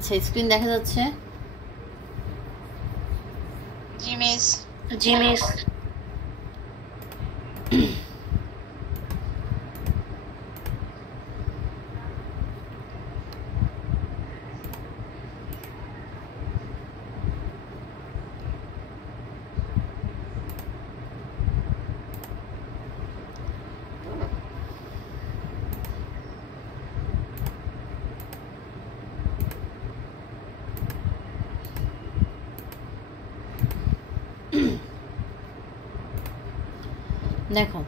আচ্ছা স্ক্রিন দেখা যাচ্ছে? জি মিস। জি মিস। দেখো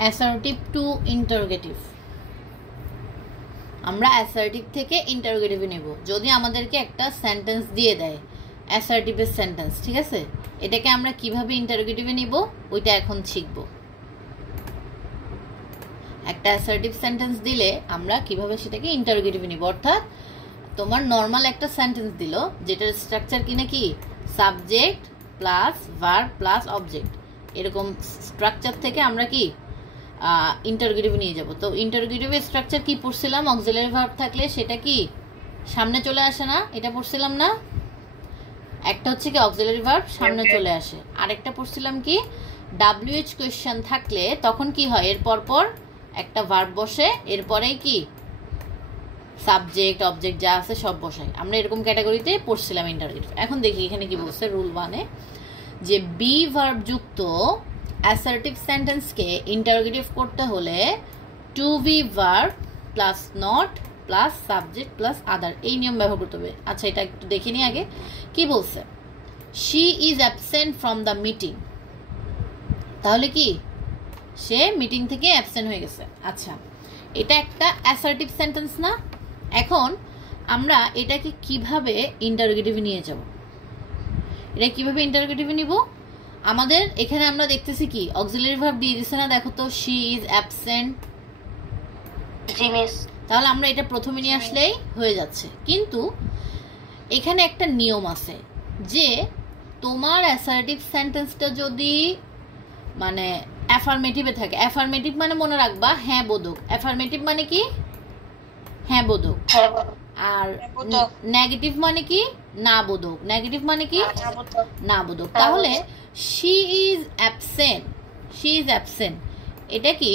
অ্যাসার্টিভ টু ইন্টারোগেটিভ, আমরা অ্যাসার্টিভ থেকে ইন্টারোগেটিভে নেব যদি আমাদেরকে একটা সেন্টেন্স দিয়ে দেয় অ্যাসার্টিভের সেন্টেন্স, ঠিক আছে? এটাকে আমরা কিভাবে ইন্টারোগেটিভে নিব ওইটা এখন শিখব। একটা অ্যাসার্টিভ সেন্টেন্স দিলে আমরা কিভাবে সেটাকে ইন্টারোগেটিভে নিব, অর্থাৎ তোমার নর্মাল একটা সেন্টেন্স দিল যেটার স্ট্রাকচার কি নাকি subject plus verb plus object, এরকম স্ট্রাকচার থেকে আমরা কি ইন্টারোগেটিভে নিয়ে যাব। তো ইন্টারোগেটিভের স্ট্রাকচার কি পড়ছিলাম? অক্সিলারি ভার্ব থাকলে সেটা কি সামনে চলে আসে না, এটা পড়ছিলাম না? একটা হচ্ছে কি অক্সিলারি ভার্ব সামনে চলে আসে, আরেকটা পড়ছিলাম কি WH কোয়েশ্চেন থাকলে তখন কি হয়, এর পর একটা ভার্ব বসে, এরপরেই কি সাবজেক্ট অবজেক্ট যা আছে সব বসাই। আমরা এরকম ক্যাটাগরিতে পড়ছিলাম ইন্টারোগেটিভ। এখন দেখি এখানে কি বলছে রুল 1-এ, যে বি ভার্ব যুক্ত অ্যাসার্টিভ সেন্টেন্সকে ইন্টারোগেটিভ করতে হলে to be verb plus not plus subject plus other, এই নিয়ম ব্যবহার করতে হবে। আচ্ছা এটা একটু দেখে নিই আগে কি বলছে। She is absent from the meeting, তাহলে কি সে মিটিং থেকে অ্যাবসেন্ট হয়ে গেছে। আচ্ছা এটা একটা অ্যাসার্টিভ সেন্টেন্স না? এখন আমরা এটাকে কিভাবে ইন্টারোগেটিভে নিয়ে যাব, এটা কিভাবে ইন্টারোগেটিভে নিব? আমাদের এখানে আমরা দেখতেছি কি অক্সিলারি ভার্ব দিয়ে দিছে না, দেখো তো she is absent. G miss. তাহলে আমরা এটা প্রথমে নিয়ে আসলেই হয়ে যাচ্ছে, কিন্তু এখানে একটা নিয়ম আছে যে তোমার অ্যাসার্টিভ সেন্টেন্সটা যদি মানে অ্যাফার্মেটিভে থাকে, অ্যাফার্মেটিভ মানে মনে রাখবা হ্যাঁ বোধক, অ্যাফার্মেটিভ মানে কি হ্যাঁ বোধক, আর নেগেটিভ মানে কি না বোধক, নেগেটিভ মানে কি না বোধক। তাহলে she is absent, she is absent এটা কি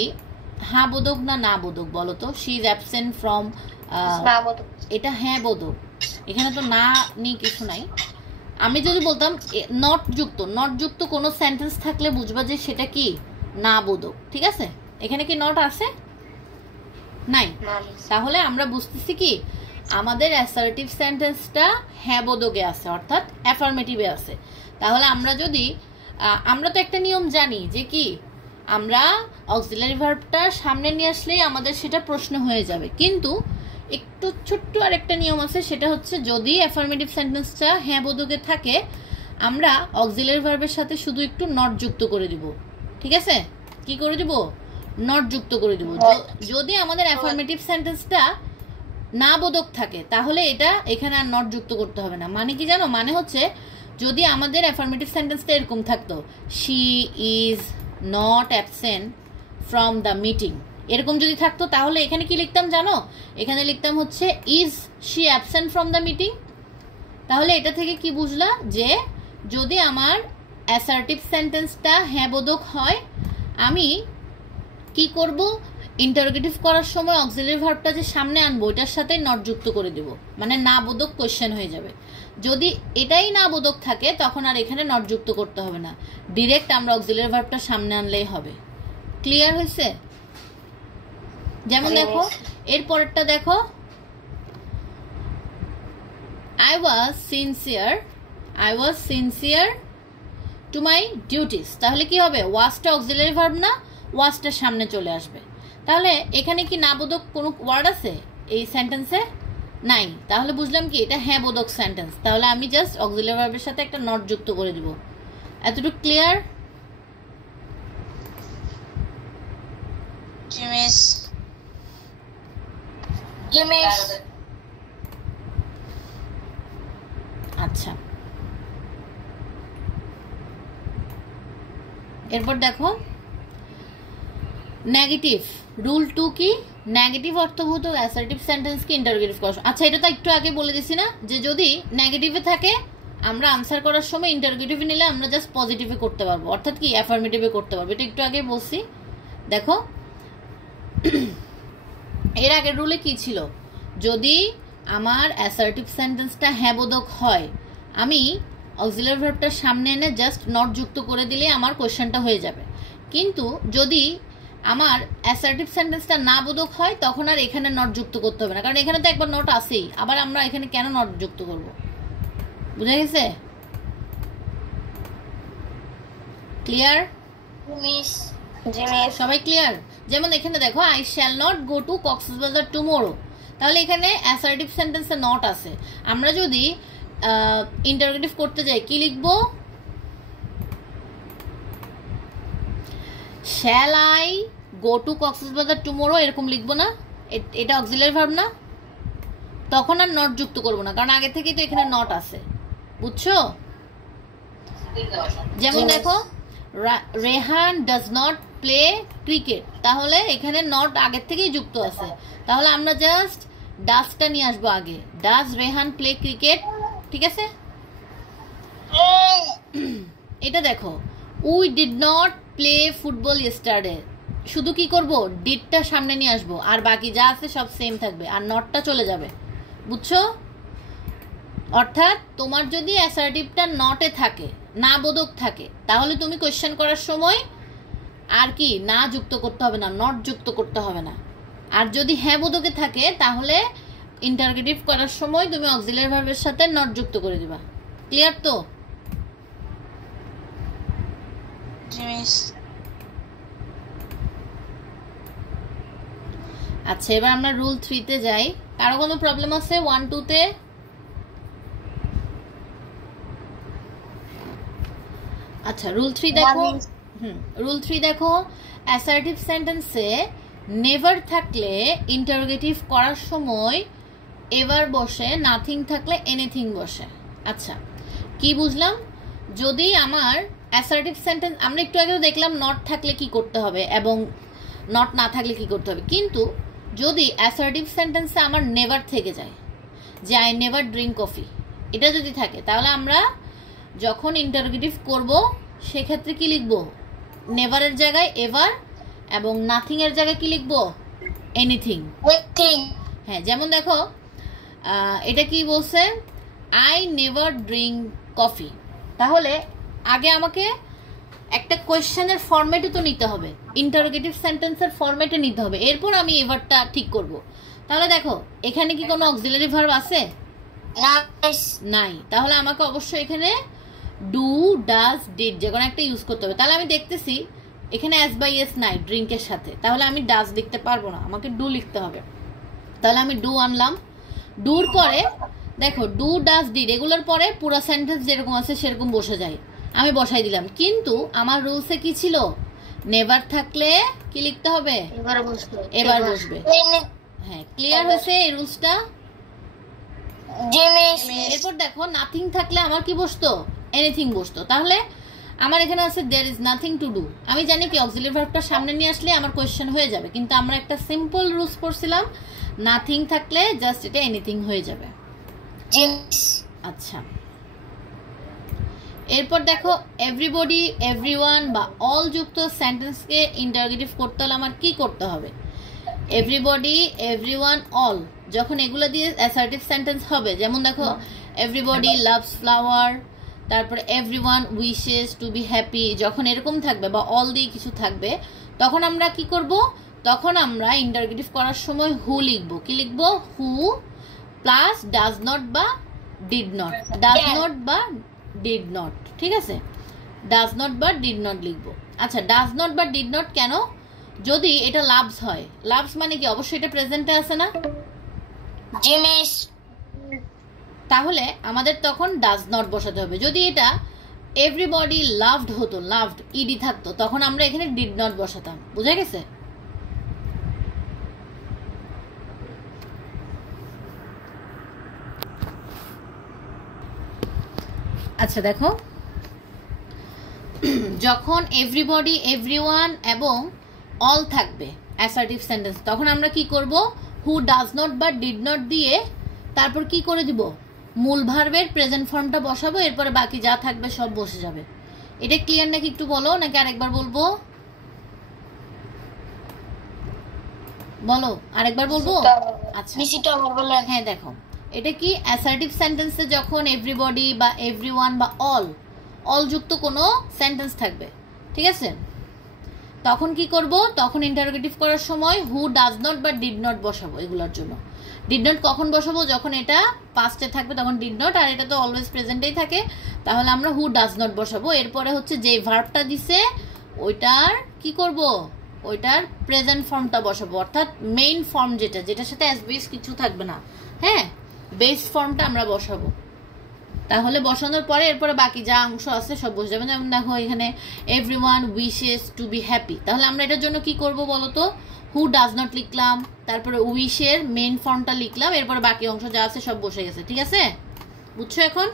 হ্যাঁ বোধক না না বোধক বলো তো? শি ইজ অ্যাবসেন্ট ফ্রম, এটা হ্যাঁ বোধক, এখানে তো না নি কিছু নাই। আমি যদি বলতাম নট যুক্ত, নট যুক্ত কোনো সেন্টেন্স থাকলে বুঝবা যে সেটা কি না বোধক, ঠিক আছে? এখানে কি নট আছে? নাই। তাহলে আমরা বুঝতেছি কি আমাদের অ্যাসার্টিভ সেন্টেন্সটা হ্যাঁ বোধকে আছে, অর্থাৎ অ্যাফার্মেটিভে আছে। তাহলে আমরা যদি আমরা তো একটা নিয়ম জানি যে কি আমরা অক্সিলারি ভার্বটা সামনে নিয়ে আসলেই আমাদের সেটা প্রশ্ন হয়ে যাবে, কিন্তু একটু ছোট্ট আর একটা নিয়ম আছে, সেটা হচ্ছে যদি অ্যাফার্মেটিভ সেন্টেন্সটা হ্যাঁ বোধকে থাকে আমরা অক্সিলারি ভার্বের সাথে শুধু একটু নট যুক্ত করে দিব, ঠিক আছে? কি করে দিব? নট যুক্ত করে দিব। যদি আমাদের অ্যাফার্মেটিভ সেন্টেন্সটা না বোধক থাকে তাহলে এটা এখানে আর নট যুক্ত করতে হবে না। মানে কি জানো? মানে হচ্ছে যদি আমাদের অ্যাফার্মেটিভ সেন্টেন্সটা এরকম থাকতো she is not absent from the meeting, এরকম যদি থাকতো তাহলে এখানে কি লিখতাম জানো? এখানে লিখতাম হচ্ছে is she absent from the meeting. তাহলে এটা থেকে কি বুঝলা যে যদি আমার অ্যাসার্টিভ সেন্টেন্সটা হ্যাঁ বোধক হয় আমি কি করব, ইন্টারোগেটিভ করার সময় অক্সিলারি ভার্বটা যে সামনে আনবো এটার সাথে নট যুক্ত করে দেব, মানে না বোধক কোয়েশ্চেন হয়ে যাবে। যদি এটাই না বোধক থাকে তখন আর এখানে নট যুক্ত করতে হবে না, ডিরেক্ট আমরা অক্সিলারি ভার্বটা সামনে আনলেই হবে। ক্লিয়ার হয়েছে? যেমন দেখো এর পরেরটা দেখো, I was sincere to my duties, তাহলে কি হবে? ওয়াজটা অক্সিলারি ভার্ব না, ওয়াজটা সামনে চলে আসবে। তাহলে এখানে কি না বোধক কোনো ওয়ার্ড আছে এই সেন্টেন্সে? নাই। তাহলে বুঝলাম কি এটা হ্যাঁ বোধক সেন্টেন্স। তাহলে আমি জাস্ট অক্সিলারি ভার্বের সাথে একটা নট যুক্ত করে দিব। এতটুকু ক্লিয়ার? জি মিস। জি মিস। আচ্ছা এরপর দেখো নেগেটিভ রুল 2 কি? নেগেটিভ অর্থবোধক অ্যাসার্টিভ সেন্টেন্সকে ইন্টারোগেটিভ করা। আচ্ছা, এটা তো একটু আগে বলে দিছি না, যে যদি নেগেটিভে থাকে আমরা আনসার করার সময় ইন্টারোগেটিভ নিলে আমরা জাস্ট পজিটিভে করতে পারবো, অর্থাৎ কি অ্যাফার্মেটিভে করতে পারবো। এটা একটু আগে বলছি। দেখো এর আগের রুলে কি ছিল, যদি আমার অ্যাসার্টিভ সেন্টেন্সটা হ্যাঁ বোধক হয় আমি অক্সিলারি ভার্বটার সামনে এনে জাস্ট নট যুক্ত করে দিলে আমার কোয়েশ্চেনটা হয়ে যাবে। কিন্তু যদি আমার অ্যাসার্টিভ সেন্টেন্সটা না বোধক হয় তখন আর এখানে নট যুক্ত করতে হবে না, কারণ এখানে তো একবার নট আছেই, আবার আমরা এখানে কেন নট যুক্ত করব? বুঝা গেছে? ক্লিয়ার? সবাই ক্লিয়ার? যেমন এখানে দেখো, I shall not go to Cox's Bazar tomorrow, তাহলে এখানে অ্যাসার্টিভ সেন্টেন্সে নট আছে। আমরা যদি ইন্টারোগেটিভ করতে যাই কি লিখবো? Shall I go to Cox's Bazar tomorrow, এরকম লিখবো না? এটা অক্সিলারি ভার্ব না? তখন আর নট যুক্ত করবো না, কারণ আগে থেকেই তো এখানে নট আছে। বুঝছো? যেমন দেখো, Rehan does not play cricket, তাহলে এখানে নট আগের থেকেই যুক্ত আছে, তাহলে আমরা জাস্ট ডাজটা নিয়ে আসবো আগে। ডাজ রেহান প্লে ক্রিকেট, ঠিক আছে? এটা দেখো, we did not play football yesterday, শুধু কি করব, ডিডটা সামনে নিয়ে আসবো, আর বাকি যা আছে সব সেম থাকবে, আর নটটা চলে যাবে। বুঝছো? অর্থাৎ তোমার যদি অ্যাসার্টিভটা নটে থাকে, না বোধক থাকে, তাহলে তুমি কোয়েশ্চেন করার সময় আর কি না যুক্ত করতে হবে না, নট যুক্ত করতে হবে না। আর যদি হ্যাঁ বোধকে থাকে তাহলে ইন্টারোগেটিভ করার সময় তুমি অক্সিলারি ভার্বের সাথে নট যুক্ত করে দিবা। ক্লিয়ার তো? আচ্ছা, এবার আমরা রুল 3 তে যাই। কারো কোনো প্রবলেম আছে 1 2 তে? আচ্ছা, রুল 3 দেখো। রুল 3 দেখো, অ্যাসার্টিভ সেন্টেন্সে নেভার থাকলে ইন্টারোগেটিভ করার সময় এভার বসে, নাথিং থাকলে এনিথিং বসে। আচ্ছা, কি বুঝলাম? যদি আমার অ্যাসার্টিভ সেন্টেন্স, আমরা একটু আগেও দেখলাম নট থাকলে কি করতে হবে এবং নট না থাকলে কি করতে হবে, কিন্তু যদি অ্যাসার্টিভ সেন্টেন্সে আমার নেভার থেকে যায়, যে আই নেভার ড্রিঙ্ক কফি, এটা যদি থাকে, তাহলে আমরা যখন ইন্টারোগেটিভ করব সেক্ষেত্রে কি লিখব? নেভারের জায়গায় এভার এবং নাথিং এর জায়গায় কি লিখব? এনিথিং। হ্যাঁ, যেমন দেখো এটা কি বলছে, আই নেভার ড্রিঙ্ক কফি, তাহলে আগে আমাকে একটা কোয়েশ্চেনের ফরম্যাটে তো নিতে হবে, ইন্টারোগেটিভ সেন্টেন্সের ফরম্যাটে নিতে হবে, এরপর আমি এভারটা ঠিক করব। তাহলে দেখো এখানে কি কোনো অক্সিলারি ভার্ব আছে? নাই, তাহলে আমাকে অবশ্যই এখানে ডু, ডাজ, ডিড যে কোনো একটা ইউজ করতে হবে। তাহলে আমি দেখতেছি এখানে এস বাই এস নাই ড্রিঙ্কের সাথে, তাহলে আমি ডাজ লিখতে পারবো না, আমাকে ডু লিখতে হবে। তাহলে আমি ডু আনলাম। ডুর পরে দেখো ডু, ডাজ, ডিড এগুলোর পরে পুরো সেন্টেন্স যেরকম আছে সেরকম বসে যায়, আমি বসাই দিলাম। কিন্তু আমার রুলসে কি ছিল, নেভার থাকলে কি লিখতে হবে? এবার বসবে। হ্যাঁ, ক্লিয়ার হয়েছে এই রুলসটা? এরপর দেখো নাথিং থাকলে আমার কি বসতো? এনিথিং বসতো। তাহলে আমার এখানে আছে there is nothing to do, আমি জানি কি অক্সিলারি ভার্বটা সামনে নিয়ে আসলে আমার কোয়েশ্চেন হয়ে যাবে, কিন্তু আমরা একটা সিম্পল রুলস পড়ছিলাম, নাথিং থাকলে জাস্ট এটা এনিথিং হয়ে যাবে। আচ্ছা, এরপর দেখো এভরিবডি, এভরিওয়ান বা অল যুক্ত সেন্টেন্সকে ইন্টারোগেটিভ করতে হলে আমার কি করতে হবে? এভরিবডি, এভরিওয়ান, অল, যখন এগুলো দিয়ে অ্যাসার্টিভ সেন্টেন্স হবে, যেমন দেখো এভরিবডি লাভস ফ্লাওয়ার, তারপরে everyone wishes to be happy, যখন এরকম থাকবে বা অল দিয়ে কিছু থাকবে, তখন আমরা কি করব? তখন আমরা ইন্টারোগেটিভ করার সময় হু লিখবো। কি লিখবো? হু প্লাস ডাজ নট বা ডিড নট, ডাজ নট বা ডিড নট, ঠিক আছে? ডাজ নট বা ডিড নট লিখবো। আচ্ছা, ডাজ নট বা ডিড নট কেন? যদি এটা লাভস হয়, লাভস মানে কি অবশ্যই এটা প্রেজেন্টে আছে না, তাহলে আমাদের তখন ডাজ নট বসাতে হবে। যদি এটা এভরিবডি লাভড হতো, লাভড ইডি থাকতো, তখন আমরা এখানে ডিড নট বসাতাম। বুঝা গেছে? আচ্ছা দেখো, যখন এভরিবডি, এভরিওয়ান এবং অল থাকবে, অ্যাসার্টিভ সেন্টেন্স, তখন আমরা কি করব, হু ডাজ নট বা ডিড নট দিয়ে তারপর কি করে দিব, মূল ভার্বের প্রেজেন্ট ফর্মটা বসাবো, এরপরে বাকি যা থাকবে সব বসে যাবে। এটা ক্লিয়ার নাকি একটু বলো, নাকি আরেকবার বলবো? বলো, আরেকবার বলবো? আচ্ছা হ্যাঁ, দেখো এটা কি অ্যাসার্টিভ সেন্টেন্সে যখন এভরিবডি বা এভরিওয়ান বা অল যুক্ত কোনো সেন্টেন্স থাকবে, ঠিক আছে, তখন কি করব, তখন ইন্টারোগেটিভ করার সময় হু ডাজ নট বা ডিড নট বসাবো। এগুলোর জন্য ডিড নট কখন বসাবো, যখন এটা পাস্টে থাকবে তখন ডিড নট, আর এটা তো অলওয়েজ প্রেজেন্টেই থাকে, তাহলে আমরা হু ডাজ নট বসাবো। এরপরে হচ্ছে যে ভার্বটা দিছে ওইটার কি করব, ওইটার প্রেজেন্ট ফর্মটা বসাবো, অর্থাৎ মেইন ফর্ম যেটার সাথে অ্যাজ বেস কিছু থাকবে না, হ্যাঁ, বেস ফর্মটা আমরা বসাবো। তাহলে বসানোর পরে এরপরে বাকি যা অংশ আছে সব বসে যাবে। যেমন দেখো এখানে everyone wishes to be happy, তাহলে আমরা এটার জন্য কি করব বলো তো, হু ডাজ নট লিখলাম, তারপরে উইশের মেইন ফর্মটা লিখলাম, এরপরে বাকি অংশ যা আছে সব বসে গেছে। ঠিক আছে, বুঝছো এখন?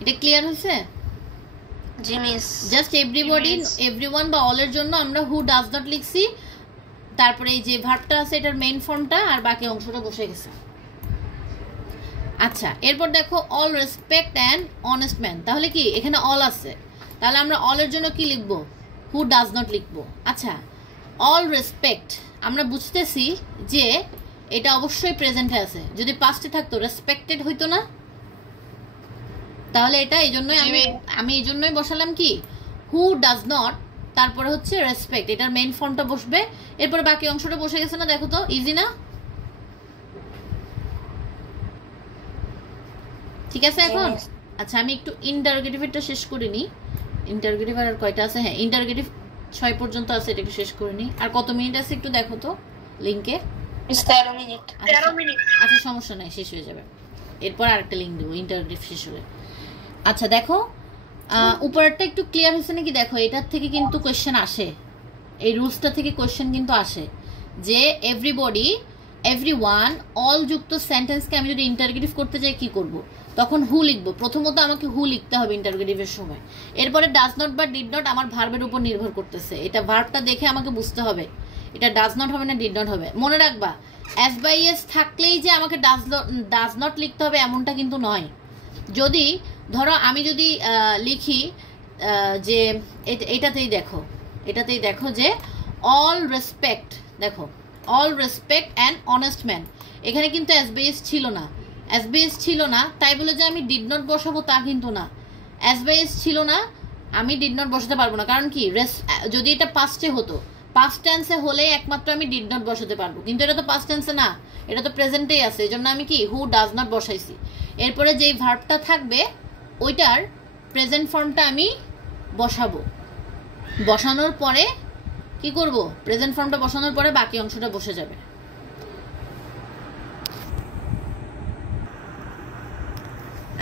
এটা ক্লিয়ার হয়েছে? জাস্ট এভরিবডি, এভরিওয়ান বা অলের জন্য আমরা হু ডাজ নট লিখছি, তারপরে এই যে ভার্বটা আছে এটার মেইন ফর্মটা, আর বাকি অংশটা বসে গেছে। আচ্ছা, এরপর দেখো all respect and honest man, তাহলে কি এখানে অল আছে, তাহলে আমরা অলের জন্য কি লিখবো, হু ডাজ নট লিখবো। আচ্ছা, অল রেসপেক্ট আমরা বুঝতেছি যে এটা অবশ্যই প্রেজেন্টে আছে, যদি পাস্টে থাকতো রেসপেক্টেড হইতো না, তাহলে এটা এই জন্যই আমি এই জন্যই বসালাম কি হু ডাজ নট, তারপরে হচ্ছে রেসপেক্ট, এটার মেইন ফর্মটা বসবে, এরপরে বাকি অংশটা বসে গেছে না, দেখো তো ইজি না? ঠিক আছে এখন? আচ্ছা, আমি একটু ইন্টারোগেটিভটা শেষ করে নিই। ইন্টারোগেটিভ আর কয়টা আছে? হ্যাঁ, ইন্টারোগেটিভ 6 পর্যন্ত আছে, এটা একটু শেষ করে নিই। আর কত মিনিট আছে একটু দেখো তো লিংকে। 13 মিনিট। আচ্ছা, সমস্যা নাই, শেষ হয়ে যাবে, এরপর আরেকটা লিংক দেবো ইন্টারোগেটিভ শেষ হলে। আচ্ছা দেখো, উপরেরটা একটু ক্লিয়ার হয়েছে নাকি? দেখো এটার থেকে কিন্তু কোয়েশ্চেন আসে, এই রুলসটা থেকে কোয়েশ্চেন কিন্তু আসে যে এভরিবডি, এভরিওয়ান, অল যুক্ত সেন্টেন্সকে আমি যদি ইন্টারোগেটিভ করতে চাই কি করব, তখন হু লিখবো। প্রথমত আমাকে হু লিখতে হবে ইন্টারোগেটিভের সময়, এরপরে ডাজ নট বা ডিড নট আমার ভার্বের উপর নির্ভর করতেছে, এটা ভার্বটা দেখে আমাকে বুঝতে হবে এটা ডাজ নট হবে না ডিড নট হবে। মনে রাখবা, এস বাই এস থাকলেই যে আমাকে ডাজ নট লিখতে হবে এমনটা কিন্তু নয়। যদি ধরো আমি যদি লিখি যে এটাতেই দেখো যে অল রেসপেক্ট, দেখো all respect and honest man, এখানে কিন্তু এসবিএস ছিল না, তাই বলে যে আমি ডিড নট বসাবো তা কিন্তু না। এসবিএস ছিল না, আমি ডিড নট বসাতে পারবো না, কারণ কি যদি এটা পাস্টে হতো, পাস্ট টেন্সে হলে একমাত্র আমি ডিড নট বসাতে পারবো, কিন্তু এটা তো পাস্ট টেন্সে না, এটা তো প্রেজেন্টেই আছে, এই জন্য আমি কি হু ডাজ নট বসাইছি। এরপরে যেই ভার্বটা থাকবে ওইটার প্রেজেন্ট ফর্মটা আমি বসাবো, বসানোর পরে কি করব, প্রেজেন্ট ফর্মটা বসানোর পরে বাকি অংশটা বসে যাবে।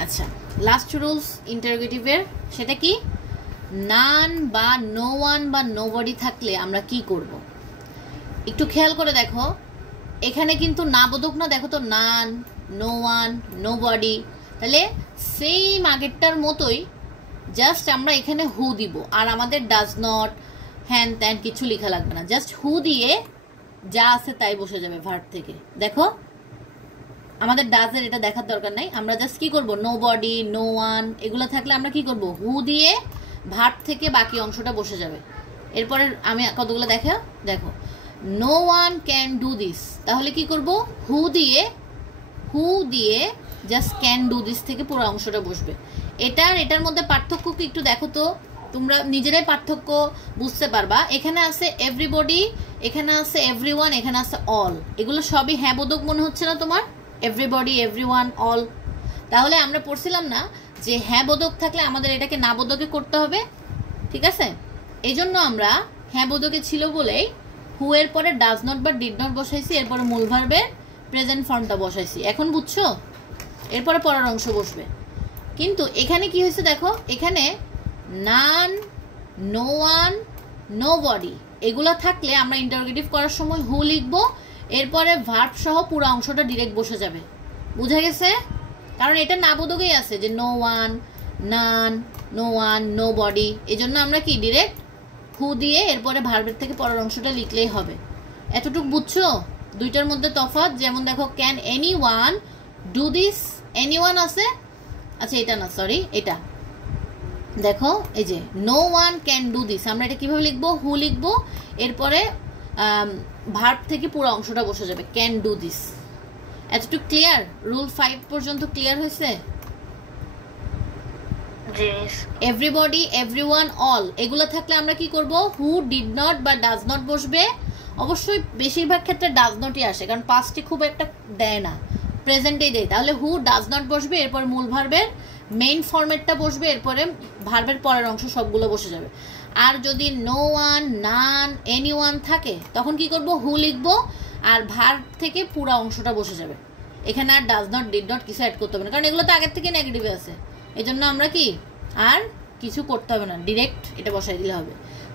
আচ্ছা, লাস্ট রুলস ইন্টারোগেটিভের, সেটা কি, নান বা নো ওয়ান বা নোবডি থাকলে আমরা কি করব, একটু খেয়াল করে দেখো, এখানে কিন্তু না বোধক না, দেখো তো নান, নো ওয়ান, নোবডি, তাহলে সেম আগেরটার মতোই, জাস্ট আমরা এখানে হু দিব, আর আমাদের ডাজ নট হ্যান ত্যান কিছু লেখা লাগবে না, জাস্ট হু দিয়ে যা আছে তাই বসে যাবে ভার্ব থেকে। দেখো আমাদের ডাজের এটা দেখার দরকার নাই, আমরা জাস্ট কি করব, নো বডি, নো ওয়ান এগুলো থাকলে আমরা কি করব, হু দিয়ে ভার্ব থেকে বাকি অংশটা বসে যাবে। এরপরে আমি কতগুলো দেখো no one can do this, তাহলে কি করব, হু দিয়ে জাস্ট ক্যান ডু দিস থেকে পুরো অংশটা বসবে। এটার মধ্যে পার্থক্য কি একটু দেখো তো, তোমরা নিজেরাই পার্থক্য বুঝতে পারবা। এখানে আছে এভরিবডি, এখানে আছে এভরিওয়ান, এখানে আছে অল, এগুলো সবই হ্যাঁ বোধক মনে হচ্ছে না তোমার? এভরিবডি, এভরিওয়ান, অল, তাহলে আমরা পড়ছিলাম না যে হ্যাঁ বোধক থাকলে আমাদের এটাকে না বোধকে করতে হবে, ঠিক আছে? এই জন্য আমরা হ্যাঁ বোধকে ছিল বলেই হু এর পরে ডাজ নট বা ডিড নট বসাইছি, এরপরে মূল ভার্বের প্রেজেন্ট ফর্মটা বসাইছি। এখন বুঝছো? এরপরে পরের অংশ বসবে। কিন্তু এখানে কি হয়েছে দেখো, এখানে নান, নো ওয়ান, নো বডি এগুলো থাকলে আমরা ইন্টারোগেটিভ করার সময় হু লিখবো, এরপরে ভার্ব সহ পুরো অংশটা ডিরেক্ট বসে যাবে। বুঝা গেছে? কারণ এটা না বোধকেই আছে যে নো ওয়ান, নান, নো ওয়ান, নো বডি, এই জন্য আমরা কি ডিরেক্ট হু দিয়ে এরপরে ভার্বের থেকে পরের অংশটা লিখলেই হবে। এতটুকু বুঝছো দুইটার মধ্যে তফাৎ? যেমন দেখো can anyone do this, anyone আছে, আচ্ছা এটা না, সরি এটা দেখো, এই যে no one can do this, আমরা এটা কিভাবে লিখবো? হু লিখবো, এরপরে ভার্ব থেকে পুরো অংশটা বসে যাবে, ক্যান ডু দিস। এতটুকু ক্লিয়ার? রুল 5 পর্যন্ত ক্লিয়ার হয়েছে? এভরিবডি, এভরিওয়ান, অল এগুলো থাকলে আমরা কি করব? হু, ডিড নট বা ডাজ নট বসবে। অবশ্যই বেশিরভাগ ক্ষেত্রে ডাজ নটই আসে, কারণ পাস্টে খুব একটা দেয় না, প্রেজেন্টেই দেয়। তাহলে হু, ডাজ নট বসবে, এরপর মূল ভার্বের মেইন ফরম্যাটটা বসবে, এরপরে ভার্বের পরের অংশ সবগুলো বসে যাবে। আর যদি নো ওয়ান, নান, এনি ওয়ান থাকে তখন কি করব? হু লিখবো, আর ভার্ব থেকে পুরো অংশটা বসে যাবে। এখানে আর ডাজ নট, ডিড নট কিছু অ্যাড করতে হবে না, কারণ এগুলো তো আগের থেকে নেগেটিভে আছে। এই জন্য আমরা কি আর কিছু করতে হবে না, ডিরেক্ট এটা বসাই দিলে হবে।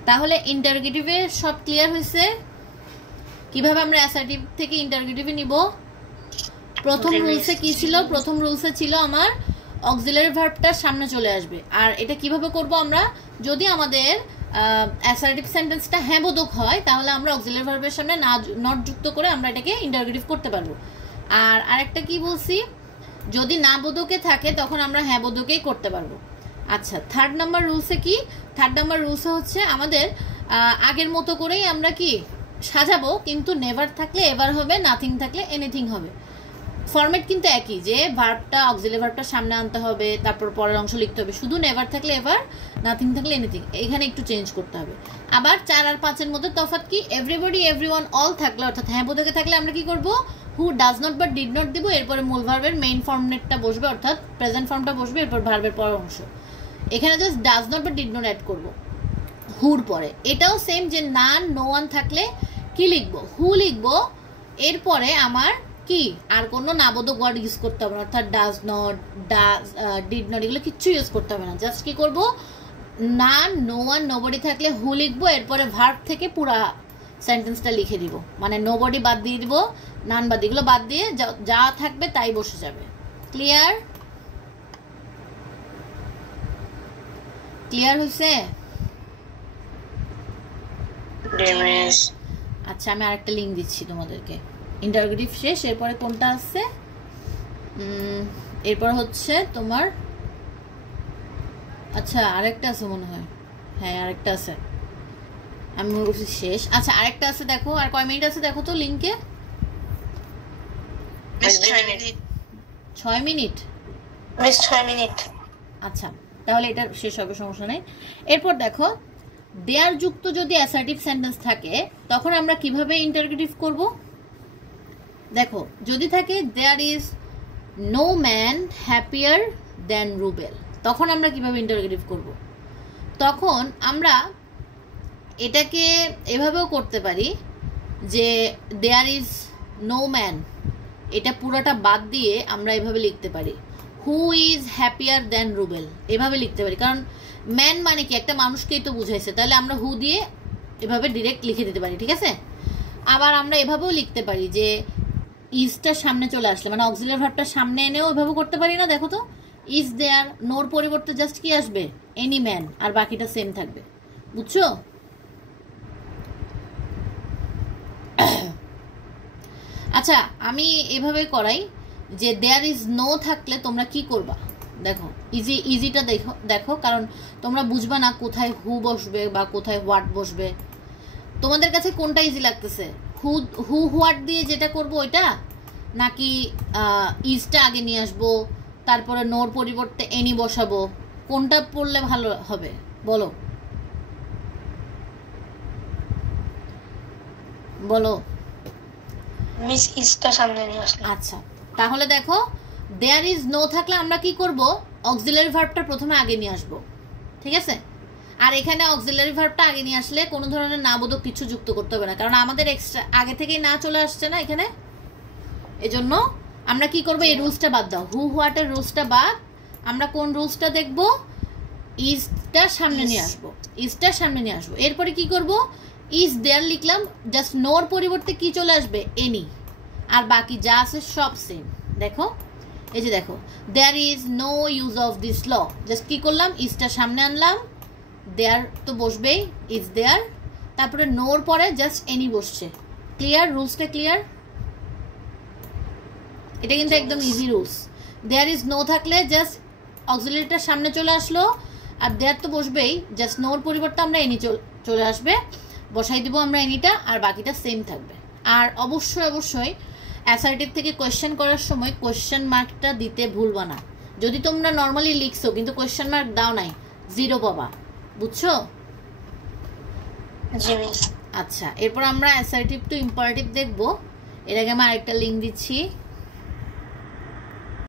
তাহলে ইন্টারগেটিভে সব ক্লিয়ার হয়েছে? কিভাবে আমরা অ্যাসার্টিভ থেকে ইন্টারগেটিভে নিব? প্রথম রুলসে কি ছিল? প্রথম রুলসে ছিল আমার অক্সিলারি ভার্বটা সামনে চলে আসবে। আর এটা কিভাবে করব আমরা? যদি আমাদের অ্যাসার্টিভ সেন্টেন্সটা হ্যাঁ বোধক হয় তাহলে আমরা অক্সিলারি ভার্বের সামনে না নট যুক্ত করে আমরা এটাকে ইন্টারগেটিভ করতে পারবো। আর আরেকটা কি বলছি, যদি না বোধকে থাকে তখন আমরা হ্যাঁ বোধকেই করতে পারবো। আচ্ছা, থার্ড নাম্বার রুলসে কি? থার্ড নাম্বার রুলসে হচ্ছে আমাদের আগের মতো করেই আমরা কি সাজাবো, কিন্তু নেভার থাকলে এভার হবে, নাথিং থাকলে এনিথিং হবে। ফরম্যাট কিন্তু একই, যে ভার্বটা অক্সিলারি ভার্বটা সামনে আনতে হবে, তারপর পরের অংশ লিখতে হবে। শুধু নেভার থাকলে এভার, নাথিং থাকলে এনিথিং, এখানে একটু চেঞ্জ করতে হবে। আবার 4 আর 5-এর মধ্যে তফাৎ কি? এভরিবডি, এভরিওয়ান, অল থাকলে, অর্থাৎ হ্যাঁ বোধকে থাকলে আমরা কি করব? হু, ডাজ নট বা ডিড নট দিব, এরপরে মূল ভার্বের মেইন ফর্মটা বসবে, অর্থাৎ প্রেজেন্ট ফর্মটা বসবে, এরপর ভার্বের পরের অংশ। এখানে জাস্ট ডাজ নট বা ডিড নট অ্যাড করব হুর পরে। এটাও সেম, যে নান, নো ওয়ান থাকলে কি লিখবো? হু লিখবো, এরপরে আমার কি আর কোনো নাবোধক ওয়ার্ড ইউজ করতে হবে না, অর্থাৎ does not, does, did not এগুলো কিচ্ছু ইউজ করতে হবে না। জাস্ট কি করব? নান, নো ওয়ান, নোবডি থাকলে হু লিখবো, এরপরে ভার্ব থেকে পুরা সেন্টেন্সটা লিখে দিব, মানে নোবডি বাদ দিয়ে দিব, নান বাদ, এগুলো বাদ দিয়ে যা থাকবে তাই বসে যাবে। ক্লিয়ার? ক্লিয়ার হয়েছে? আচ্ছা, আমি আরেকটা লিঙ্ক দিচ্ছি তোমাদেরকে। ইন্টারগেটিভ শেষ, এরপরে কোনটা আছে? এরপর হচ্ছে তোমার, আচ্ছা আরেকটা আছে মনে হয়, হ্যাঁ আরেকটা আছে, আমি মনে করছি শেষ। আচ্ছা আরেকটা আছে, দেখো আর কয় মিনিট আছে দেখো তো লিঙ্কে। 6 মিনিট। আচ্ছা, তাহলে এটা শেষ হবে, সমস্যা নেই। এরপর দেখো, দেয়ার যুক্ত যদি অ্যাসার্টিভ সেন্টেন্স থাকে তখন আমরা কিভাবে ইন্টারগেটিভ করব? দেখো, যদি থাকে there is no man happier than Rubel, তখন আমরা কিভাবে ইন্টারগেটিভ করব? তখন আমরা এটাকে এভাবেও করতে পারি যে দেয়ার ইজ নো ম্যান, এটা পুরোটা বাদ দিয়ে আমরা এভাবে লিখতে পারি who is happier than Rubel, এভাবে লিখতে পারি। কারণ ম্যান মানে কি, একটা মানুষকেই তো বুঝাইছে, তাহলে আমরা হু দিয়ে এভাবে ডিরেক্ট লিখে দিতে পারি, ঠিক আছে? আবার আমরা এভাবেও লিখতে পারি যে ইজটার সামনে চলে আসলে, মানে অক্সিলারি ভার্বটা সামনে এনেও এভাবে করতে পারি না। দেখো তো, ইজ দেয়ার, নোর পরিবর্তে জাস্ট কি আসবে? এনি ম্যান, আর বাকিটা সেম থাকবে। বুঝছো? আচ্ছা, আমি এভাবে করাই যে দেয়ার ইজ নো থাকলে তোমরা কি করবা। দেখো, ইজিটা দেখো, কারণ তোমরা বুঝবা না কোথায় হু বসবে বা কোথায় হোয়াট বসবে। তোমাদের কাছে কোনটা ইজি লাগতেছে? হু হোয়াট দিয়ে যেটা করব ওইটা, নাকি ইজটা আগে নিয়ে আসবো তারপরে নোর পরিবর্তে এনি বসাবো? কোনটা পড়লে ভালো হবে বলো বলো? মিস ইজটা সামনে নিয়ে আসলে। আচ্ছা, তাহলে দেখো, দেয়ার ইজ নো থাকলে আমরা কি করব? অক্সিলারি ভার্বটা প্রথমে আগে নিয়ে আসবো, ঠিক আছে? আর এখানে অক্সিলারি ভার্বটা আগে নিয়ে আসলে কোনো ধরনের নাবোধক কিছু যুক্ত করতে হবে না, কারণ আমাদের এক্সট্রা আগে থেকেই না চলে আসছে না এখানে। এজন্য আমরা কি করব? এই রুলসটা বাদ দাও, হু হোয়াটের রুলসটা বাদ, আমরা কোন রুলসটা দেখব? ইজটা সামনে নিয়ে আসবো, ইজটা সামনে নিয়ে আসবো। এরপরে কি করব? ইজ দেয়ার লিখলাম, জাস্ট নোর পরিবর্তে কি চলে আসবে? এনি, আর বাকি যা আছে সব সেম। দেখো, এই যে দেখো, there is no use of this law, just কি করলাম? ইজটা সামনে আনলাম, দেয়ার তো বসবেই, ইজ দেয়ার, তারপরে নোর পরে জাস্ট এনি বসছে। ক্লিয়ার? রুলসটা ক্লিয়ার? এটা কিন্তু একদম easy rules. There is no থাকলে জাস্ট অক্সিলারিটা সামনে চলে আসলো, আর দেয়ার তো বসবেই, জাস্ট নোর পরিবর্তে আমরা এনি চলে আসবে, বসাই দিব আমরা এনিটা, আর বাকিটা সেম থাকবে। আর অবশ্যই অবশ্যই অ্যাসার্টিভ থেকে কোয়েশ্চেন করার সময় কোয়েশ্চেন মার্কটা দিতে ভুলবা না। যদি তোমরা নর্মালি লিখছো কিন্তু কোয়েশ্চেন মার্ক দাও নাই, 0 পাবা, বুঝছো? জি মিস। আচ্ছা, এরপর আমরা অ্যাসার্টিভ টু ইম্পারেটিভ দেখবো। এর আগে আমি আরেকটা লিঙ্ক দিচ্ছি।